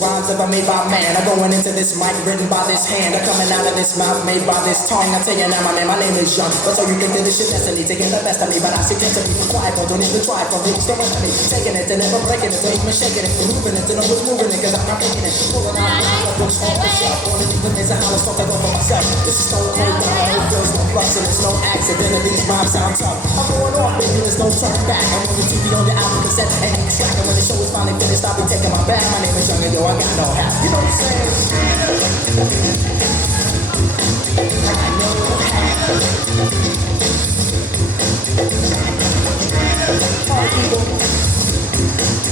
Rhymes ever made by man are going into this mic written by this hand are coming out of this mouth made by this tongue. I tell you now, my name is Young. But so you think that this shit destiny to get the best of me, but I suggest to be quiet, but don't even try for reach the rest of me. Taking it and never breaking it, don't even shaking it, moving it to know what's moving it, cause I'm not thinking it. Pulling out the books off the shelf, all of even is a how it's talking over myself. This is so cold, but I know there's no plus and it's no accident and these rhymes sound tough. I'm going off, baby, there's no turn back. I'm on the TV on the album cassette and you track. And when the show is finally finished, I'll be taking my bag. My name is Young and yo, I got no hat. You know what I'm saying? I got no hat.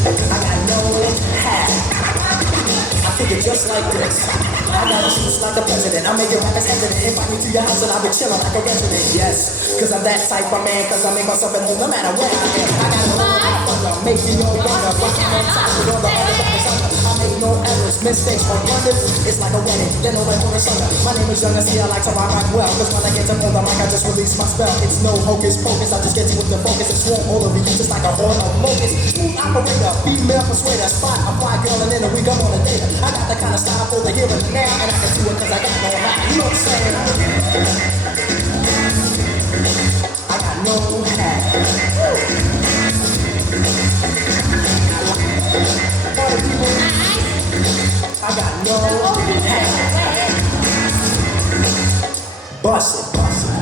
I got no hat. I figure just like this. I got a shoes like the president. I make your rappers hesitant. Invite me to your house and I'll be chilling like a resident. Yes, cause I'm that type of man. Cause I make myself at home no matter where I am. I got a little thunder, make me all younger. Rockin' on top with all the other rappers under. I make no errors, mistakes or blunders. It's like a wedding, then no like for a summer. My name is Young and see I like to rock well. Cause when I get to hold the mic I just release my spell. It's no hocus pocus, I just get you with the focus. And swarm all of you just like a horn of locusts. Smooth operator, female persuader. Spot a fly girl and then we go on a date. I got the kind of style for the here and now. And I can do it cause I got no hat. You know what I'm saying? I got no hat. I got no hat. Bust it, bust it.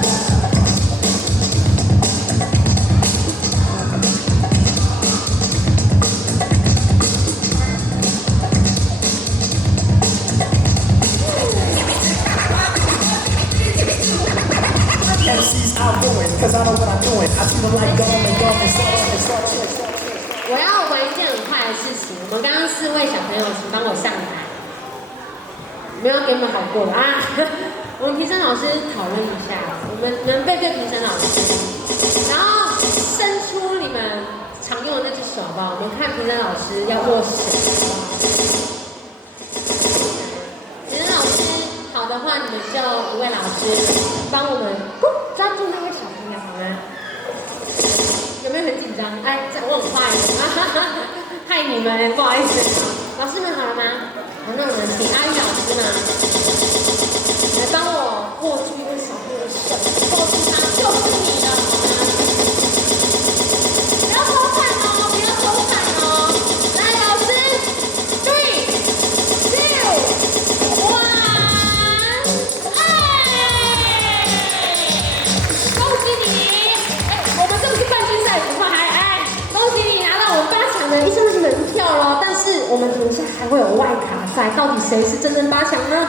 MC's outgoing, cause I know what I'm doing. I treat them like gum and gum and such. 我要玩一件很快的事情。我们刚刚4位小朋友，请帮我上台。没有给你们好过啊！我们评审老师讨论一下，我们能背对评审老师，然后伸出你们常用的那只手吧。我们看评审老师要握谁。评审老师好的话，你们就一位老师帮我们抓住那位小朋友，好吗？有没有很紧张？哎，我很快，害你们，不好意思。老师们好了吗？好，那我们请阿玉老师呢，来帮我握住一位小朋友的手，告诉他就是你的，好吗？不要偷看哦，不要偷看哦。来，老师 ，3、2、1，恭喜你！我们这不是冠军赛，不怕嗨！恭喜你拿到我们8强的1生门票咯。但是我们等一下还会有外卡赛，到底谁是真正8强呢？